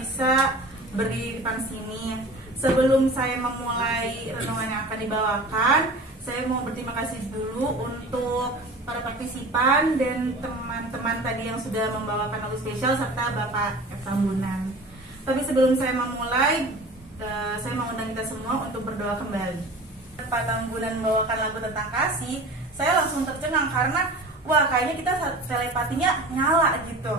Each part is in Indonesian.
bisa berdiri di depan sini. Sebelum saya memulai renungan yang akan dibawakan, saya mau berterima kasih dulu untuk para partisipan dan teman-teman tadi yang sudah membawakan lagu spesial serta Bapak Tambunan. Tapi sebelum saya memulai, saya mengundang kita semua untuk berdoa kembali. Pak Tambunan membawakan lagu tentang kasih, saya langsung tercengang karena wah, kayaknya kita telepatinya nyala gitu.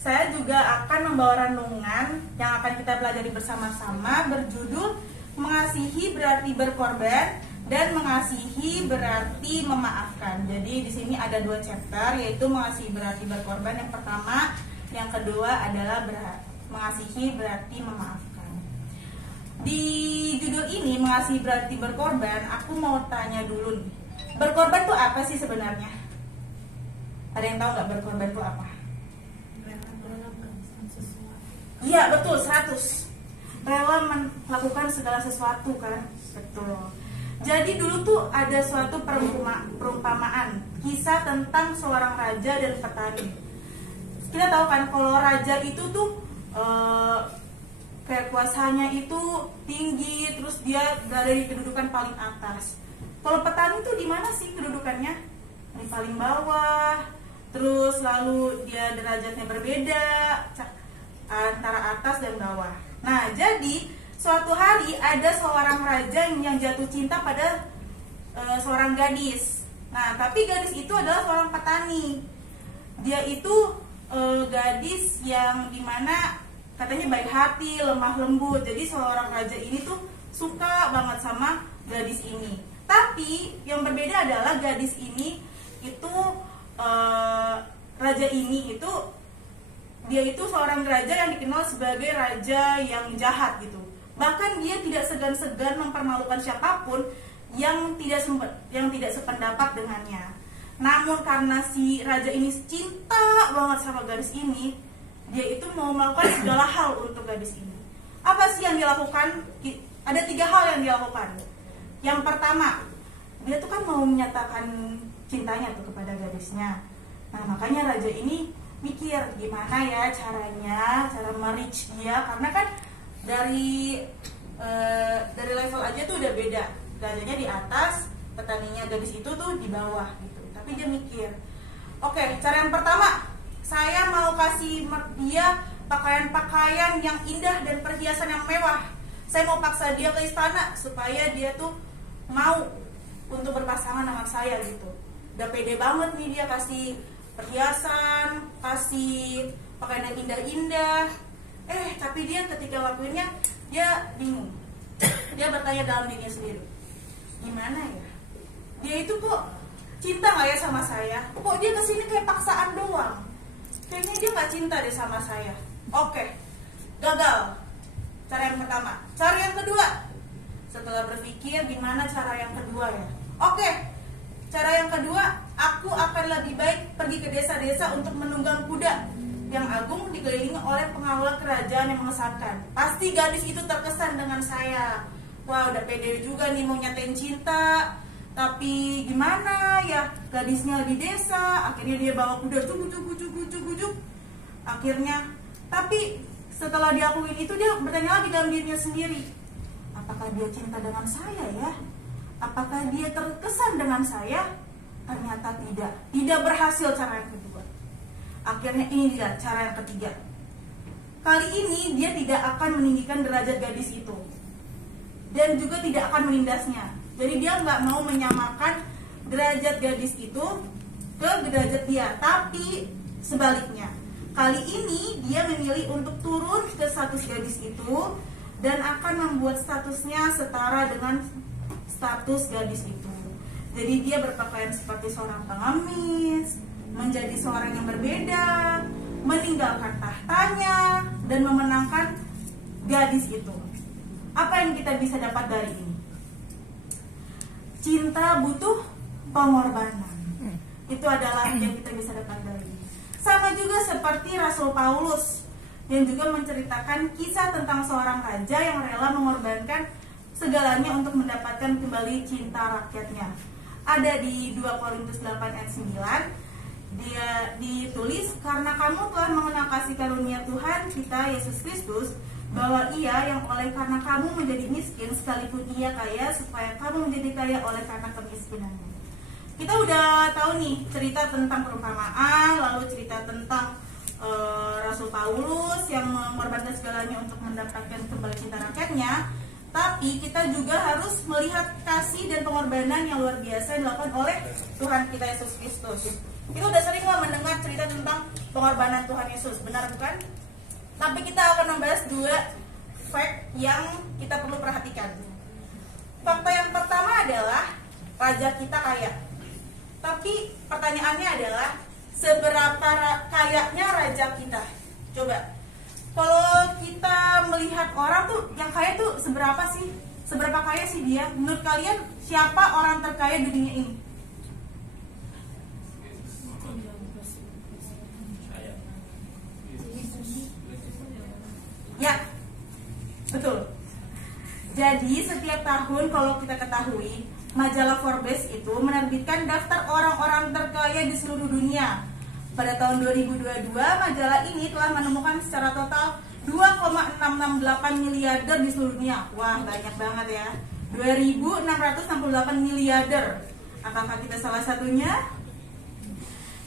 Saya juga akan membawa renungan yang akan kita pelajari bersama-sama berjudul Mengasihi berarti berkorban dan mengasihi berarti memaafkan. Jadi di sini ada 2 chapter, yaitu mengasihi berarti berkorban yang pertama, yang kedua adalah mengasihi berarti memaafkan. Di judul ini mengasihi berarti berkorban, aku mau tanya dulu nih. Berkorban itu apa sih sebenarnya? Ada yang tahu nggak berkorban itu apa? Iya betul, 100. Rela melakukan segala sesuatu kan? Betul. Jadi dulu tuh ada suatu perumpamaan, kisah tentang seorang raja dan petani. Kita tahu kan kalau raja itu tuh kayak kuasanya itu tinggi, terus dia berada di kedudukan paling atas. Kalau petani tuh di mana sih kedudukannya? Di paling bawah. Terus lalu dia derajatnya berbeda antara atas dan bawah. Nah, jadi suatu hari ada seorang raja yang jatuh cinta pada seorang gadis. Nah, tapi gadis itu adalah seorang petani. Dia itu gadis yang dimana katanya baik hati, lemah lembut. Jadi seorang raja ini tuh suka banget sama gadis ini. Tapi yang berbeda adalah gadis ini itu raja ini itu dia itu seorang raja yang dikenal sebagai raja yang jahat gitu. Bahkan dia tidak segan-segan mempermalukan siapapun yang tidak sependapat dengannya. Namun karena si raja ini cinta banget sama gadis ini, dia itu mau melakukan segala hal untuk gadis ini. Apa sih yang dilakukan? Ada 3 hal yang dia lakukan. Yang pertama, dia tuh kan mau menyatakan cintanya tuh kepada gadisnya. Nah, makanya raja ini mikir gimana ya cara merich dia, karena kan dari level aja tuh udah beda. Rajanya di atas, petaninya gadis itu tuh di bawah gitu. Tapi dia mikir, oke, cara yang pertama, saya mau kasih dia pakaian-pakaian yang indah dan perhiasan yang mewah. Saya mau paksa dia ke istana supaya dia tuh mau untuk berpasangan dengan saya gitu. Udah pede banget nih dia kasih perhiasan, kasih pakaian yang indah-indah. Tapi dia ketika lakuinnya, dia bingung. Dia bertanya dalam dirinya sendiri, gimana ya? Dia itu kok cinta gak ya sama saya? Kok dia kesini kayak paksaan doang? Kayaknya dia gak cinta deh sama saya. Oke, gagal. Cara yang pertama. Cara yang kedua, setelah berpikir gimana cara yang kedua ya? Oke, cara yang kedua, aku akan lebih baik pergi ke desa-desa untuk menunggang kuda yang agung dikelilingi oleh pengawal kerajaan yang mengesankan. Pasti gadis itu terkesan dengan saya. Wah, udah pede juga nih mau nyatain cinta. Tapi gimana ya, gadisnya di desa. Akhirnya dia bawa kuda cukup. Akhirnya, tapi setelah diakuin itu dia bertanya lagi dalam dirinya sendiri, apakah dia cinta dengan saya ya? Apakah dia terkesan dengan saya? Ternyata tidak berhasil cara yang kedua. Akhirnya ini dia cara yang ketiga. Kali ini dia tidak akan meninggikan derajat gadis itu dan juga tidak akan menindasnya. Jadi dia nggak mau menyamakan derajat gadis itu ke derajat dia, tapi sebaliknya. Kali ini dia memilih untuk turun ke status gadis itu dan akan membuat statusnya setara dengan status gadis itu. Jadi dia berpakaian seperti seorang pengemis, menjadi seorang yang berbeda, meninggalkan tahtanya, dan memenangkan gadis itu. Apa yang kita bisa dapat dari ini? Cinta butuh pengorbanan. Itu adalah yang kita bisa dapat dari ini. Sama juga seperti Rasul Paulus yang juga menceritakan kisah tentang seorang raja yang rela mengorbankan segalanya untuk mendapatkan kembali cinta rakyatnya. Ada di 2 Korintus 8 ayat 9 Dia ditulis, karena kamu telah mengenal kasih karunia Tuhan kita Yesus Kristus, bahwa Ia yang oleh karena kamu menjadi miskin sekalipun Ia kaya, supaya kamu menjadi kaya oleh karena kemiskinannya. Kita udah tahu nih cerita tentang perumpamaan, lalu cerita tentang Rasul Paulus yang mengorbankan segalanya untuk mendapatkan kembali cinta rakyatnya. Tapi kita juga harus melihat kasih dan pengorbanan yang luar biasa yang dilakukan oleh Tuhan kita Yesus Kristus. Kita udah sering mendengar cerita tentang pengorbanan Tuhan Yesus, benar bukan? Tapi kita akan membahas 2 fact yang kita perlu perhatikan. Fakta yang pertama adalah raja kita kaya. Tapi pertanyaannya adalah, seberapa kayanya raja kita? Coba, kalau kita melihat orang tuh yang kaya tuh seberapa sih? Seberapa kaya sih dia? Menurut kalian siapa orang terkaya di dunia ini? Ya, betul. Jadi setiap tahun kalau kita ketahui, majalah Forbes itu menerbitkan daftar orang-orang terkaya di seluruh dunia. Pada tahun 2022, majalah ini telah menemukan secara total 2,668 miliarder di seluruh dunia. Wah, banyak banget ya. 2.668 miliarder. Apakah kita salah satunya?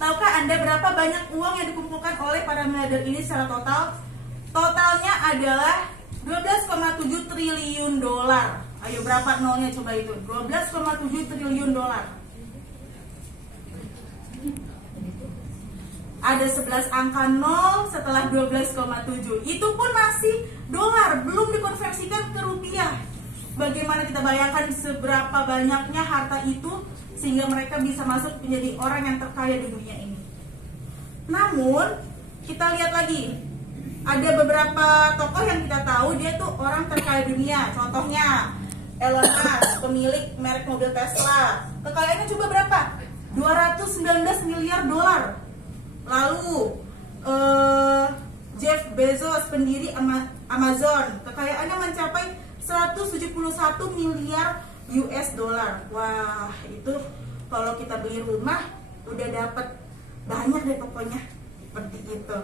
Tahukah Anda berapa banyak uang yang dikumpulkan oleh para miliarder ini secara total? Totalnya adalah 12,7 triliun dolar. Ayo, berapa nolnya coba itu? 12,7 triliun dolar. Ada 11 angka 0 setelah 12,7. Itu pun masih dolar, belum dikonversikan ke rupiah. Bagaimana kita bayangkan seberapa banyaknya harta itu sehingga mereka bisa masuk menjadi orang yang terkaya di dunia ini. Namun, kita lihat lagi, ada beberapa tokoh yang kita tahu dia tuh orang terkaya dunia. Contohnya Elon Musk, pemilik merek mobil Tesla. Kekayaannya coba berapa? 219 miliar dolar. Lalu Jeff Bezos, pendiri Amazon, kekayaannya mencapai 171 miliar US dollar. Wah, itu kalau kita beli rumah udah dapat banyak deh pokoknya. Seperti itu.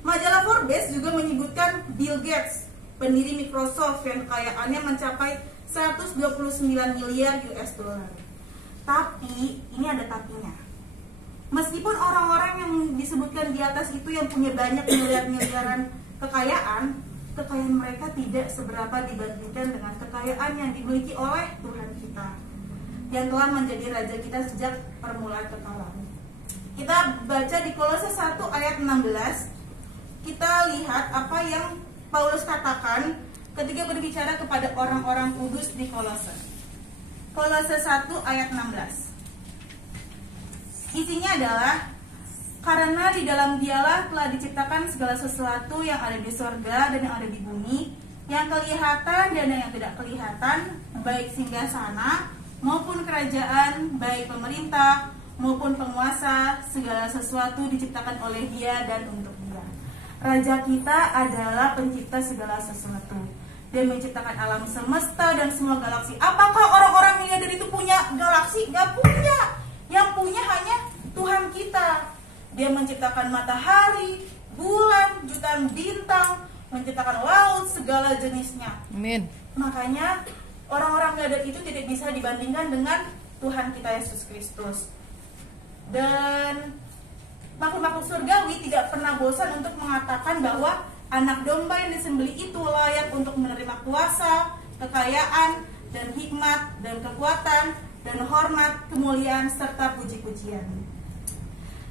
Majalah Forbes juga menyebutkan Bill Gates, pendiri Microsoft, yang kekayaannya mencapai 129 miliar US dollar. Tapi ini ada tapinya. Meskipun orang-orang yang disebutkan di atas itu yang punya banyak miliar-miliaran kekayaan mereka tidak seberapa dibandingkan dengan kekayaan yang dimiliki oleh Tuhan kita, yang telah menjadi raja kita sejak permulaan kekalan. Kita baca di Kolose 1 ayat 16. Kita lihat apa yang Paulus katakan ketika berbicara kepada orang-orang kudus di Kolose. Kolose 1 ayat 16. Isinya adalah, karena di dalam Dialah telah diciptakan segala sesuatu yang ada di sorga dan yang ada di bumi, yang kelihatan dan yang tidak kelihatan, baik singgasana maupun kerajaan, baik pemerintah maupun penguasa, segala sesuatu diciptakan oleh Dia dan untuk Dia. Raja kita adalah pencipta segala sesuatu. Dia menciptakan alam semesta dan semua galaksi. Apakah orang-orang miliarder itu punya galaksi? Gak punya. Yang punya hanya Tuhan kita. Dia menciptakan matahari, bulan, jutaan bintang, menciptakan laut, segala jenisnya. Amin. Makanya orang-orang miliarder itu tidak bisa dibandingkan dengan Tuhan kita Yesus Kristus. Dan makhluk-makhluk surgawi tidak pernah bosan untuk mengatakan bahwa anak domba yang disembelih itu layak untuk menerima kuasa, kekayaan, dan hikmat, dan kekuatan, dan hormat, kemuliaan, serta puji-pujian.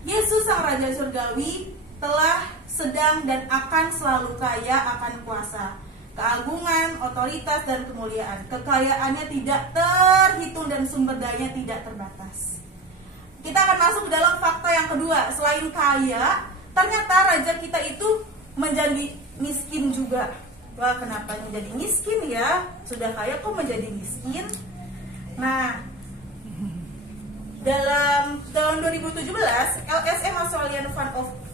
Yesus sang Raja Surgawi telah, sedang, dan akan selalu kaya akan kuasa, keagungan, otoritas, dan kemuliaan. Kekayaannya tidak terhitung dan sumber dayanya tidak terbatas. Kita akan masuk ke dalam fakta yang kedua. Selain kaya, ternyata raja kita itu menjadi miskin juga. Wah, kenapa menjadi miskin ya? Sudah kaya kok menjadi miskin? Nah, dalam tahun 2017, LSM Australian Fund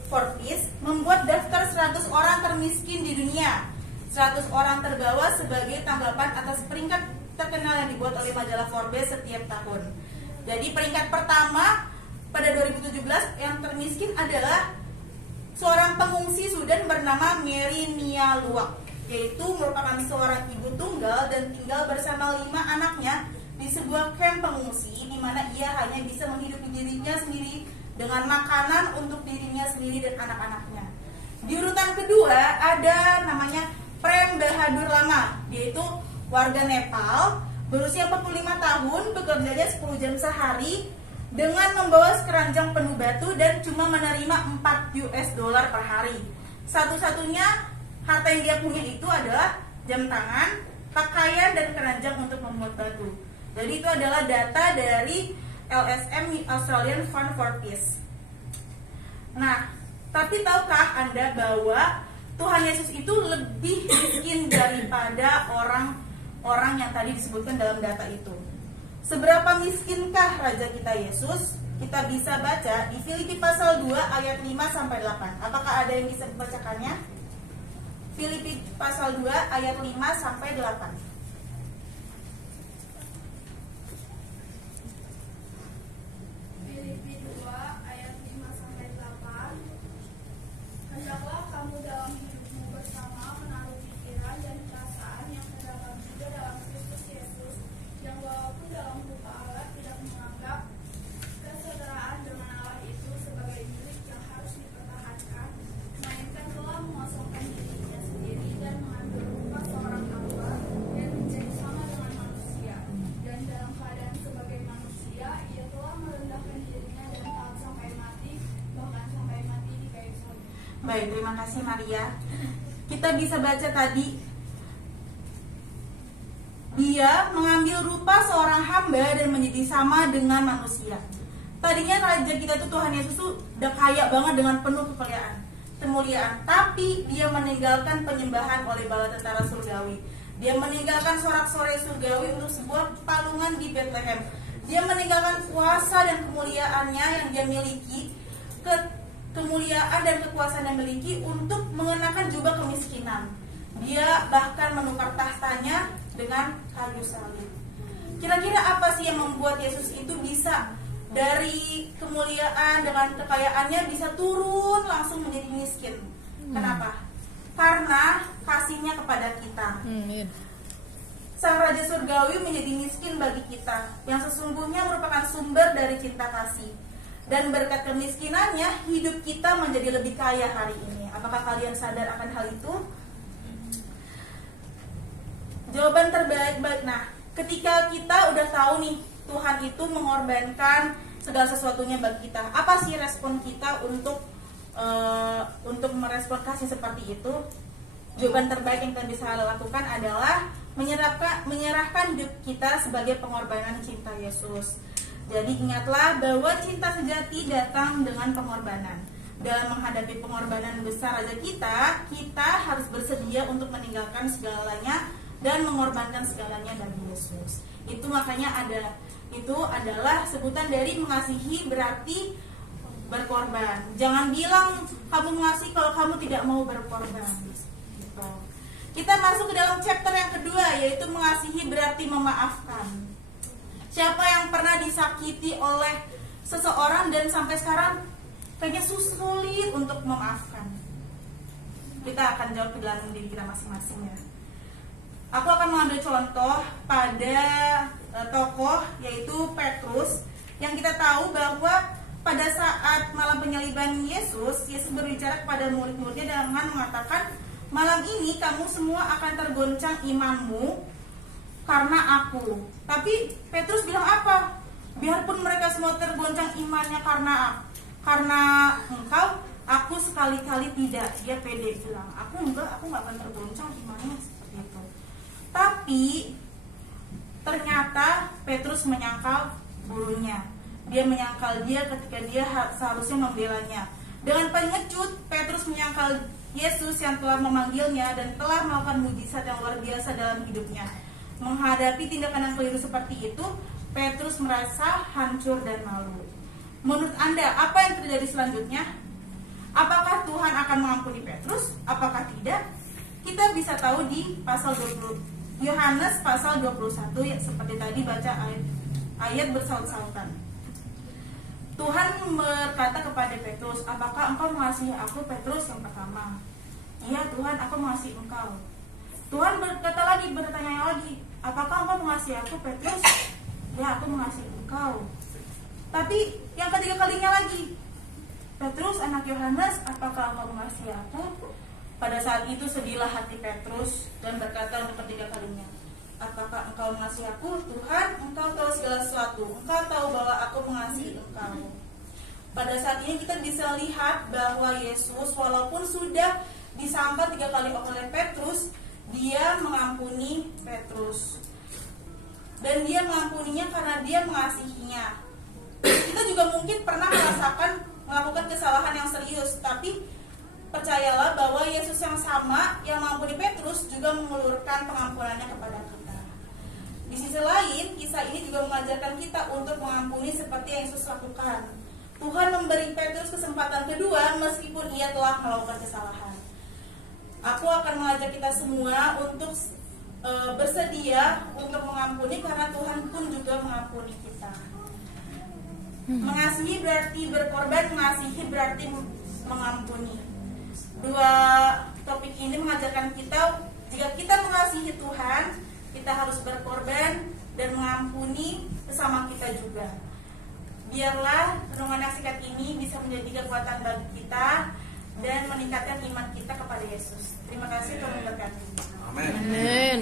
for Peace membuat daftar 100 orang termiskin di dunia. 100 orang terbawa sebagai tanggapan atas peringkat terkenal yang dibuat oleh majalah Forbes setiap tahun. Jadi peringkat pertama pada 2017 yang termiskin adalah seorang pengungsi Sudan bernama Mary Nia Luwak, yaitu merupakan seorang ibu tunggal dan tinggal bersama 5 anaknya di sebuah kamp pengungsi di mana ia hanya bisa menghidupi dirinya sendiri dengan makanan untuk dirinya sendiri dan anak-anaknya. Di urutan kedua ada namanya Prem Bahadur Lama, yaitu warga Nepal, berusia 45 tahun, bekerjanya 10 jam sehari dengan membawa sekeranjang penuh batu dan cuma menerima $4 per hari. Satu-satunya harta yang dia punya itu adalah jam tangan, pakaian, dan keranjang untuk memuat batu. Jadi itu adalah data dari LSM, Australian Fund for Peace. Nah, tapi tahukah Anda bahwa Tuhan Yesus itu lebih miskin daripada orang yang tadi disebutkan dalam data itu? Seberapa miskinkah Raja kita Yesus? Kita bisa baca di Filipi pasal 2 ayat 5 sampai 8. Apakah ada yang bisa membacakannya? Filipi pasal 2 ayat 5 sampai 8. Filipi 2 ayat 5 sampai 8. Hendaklah kamu dalam hidupmu bersama menaruh pikiran dan perasaan yang terdapat juga dalam Kristus Yesus, yang walaupun dalam rupa Allah tidak menganggap kesetaraan dengan Allah itu sebagai milik yang harus dipertahankan, melainkan telah mengosongkan dirinya sendiri dan mengambil rupa seorang hamba dan menjadi sama dengan manusia. Dan dalam keadaan sebagai manusia, ia telah merendahkan dirinya dan taat sampai mati, bahkan sampai mati di kayu salib. Baik, terima kasih Maria. Kita bisa baca tadi, dia mengambil rupa seorang hamba dan menjadi sama dengan manusia. Tadinya Raja kita tuh, Tuhan Yesus tuh udah kaya banget dengan penuh kemuliaan, tapi dia meninggalkan penyembahan oleh bala tentara surgawi. Dia meninggalkan sorak-sorai surgawi untuk sebuah palungan di Bethlehem. Dia meninggalkan kuasa dan kemuliaannya yang dia miliki, kemuliaan dan kekuasaan yang miliki untuk mengenakan jubah kemiskinan. Dia bahkan menukar tahtanya dengan kayu salib. Kira-kira apa sih yang membuat Yesus itu bisa dari kemuliaan dengan kekayaannya bisa turun langsung menjadi miskin? Kenapa? Karena kasihnya kepada kita. Sang Raja Surgawi menjadi miskin bagi kita, yang sesungguhnya merupakan sumber dari cinta kasih. Dan berkat kemiskinannya, hidup kita menjadi lebih kaya hari ini. Apakah kalian sadar akan hal itu? Jawaban terbaik. Nah, ketika kita udah tahu nih, Tuhan itu mengorbankan segala sesuatunya bagi kita, apa sih respon kita untuk merespon kasih seperti itu? Jawaban terbaik yang kita bisa lakukan adalah menyerahkan hidup kita sebagai pengorbanan cinta Yesus. Jadi ingatlah bahwa cinta sejati datang dengan pengorbanan. Dalam menghadapi pengorbanan besar Raja kita harus bersedia untuk meninggalkan segalanya dan mengorbankan segalanya bagi Yesus. Itu makanya itu adalah sebutan dari mengasihi berarti berkorban. Jangan bilang kamu mengasihi kalau kamu tidak mau berkorban. Gitu. Kita masuk ke dalam chapter yang kedua, yaitu mengasihi berarti memaafkan. Siapa yang pernah disakiti oleh seseorang dan sampai sekarang kayaknya sulit untuk memaafkan? Kita akan jawab di dalam diri kita masing-masing ya. Aku akan mengambil contoh pada tokoh yaitu Petrus, yang kita tahu bahwa pada saat malam penyaliban Yesus berbicara kepada murid-muridnya dengan mengatakan, malam ini kamu semua akan tergoncang imanmu karena aku. Tapi Petrus bilang apa? Biarpun mereka semua tergoncang imannya karena engkau, aku sekali-kali tidak. Dia pede bilang, aku nggak akan tergoncang imannya seperti itu. Tapi ternyata Petrus menyangkal gurunya. Dia menyangkal dia ketika dia seharusnya membelanya. Dengan pengecut, Petrus menyangkal Yesus yang telah memanggilnya dan telah melakukan mujizat yang luar biasa dalam hidupnya. Menghadapi tindakan yang keliru seperti itu, Petrus merasa hancur dan malu. Menurut Anda, apa yang terjadi selanjutnya? Apakah Tuhan akan mengampuni Petrus? Apakah tidak? Kita bisa tahu di pasal 20, Yohanes pasal 21 yang seperti tadi baca ayat bersaut-sautan. Tuhan berkata kepada Petrus, apakah engkau mengasihi aku? Petrus yang pertama, iya Tuhan, aku mengasihi engkau. Tuhan bertanya lagi, apakah engkau mengasihi aku? Petrus, ya aku mengasihi engkau. Tapi yang ketiga kalinya lagi, Petrus anak Yohanes, apakah engkau mengasihi aku? Pada saat itu sedihlah hati Petrus dan berkata untuk ketiga kalinya, apakah engkau mengasihi aku? Tuhan, engkau tahu segala sesuatu, engkau tahu bahwa aku mengasihi engkau. Pada saat ini kita bisa lihat bahwa Yesus walaupun sudah disangkal 3 kali oleh Petrus, dia mengampuni Petrus. Dan dia mengampuninya karena dia mengasihinya. Kita juga mungkin pernah melakukan kesalahan yang serius, tapi percayalah bahwa Yesus yang sama yang mengampuni Petrus juga mengulurkan pengampunannya kepada kita. Di sisi lain, kisah ini juga mengajarkan kita untuk mengampuni seperti yang Yesus lakukan. Tuhan memberi Petrus kesempatan kedua meskipun ia telah melakukan kesalahan. Aku akan mengajak kita semua untuk bersedia untuk mengampuni karena Tuhan pun juga mengampuni kita. Mengasihi berarti berkorban, mengasihi berarti mengampuni. Dua topik ini mengajarkan kita jika kita mengasihi Tuhan, kita harus berkorban dan mengampuni sesama kita juga. Biarlah renungan yang singkat ini bisa menjadi kekuatan bagi kita dan meningkatkan iman kita kepada Yesus. Terima kasih, Tuhan memberkati. Amin.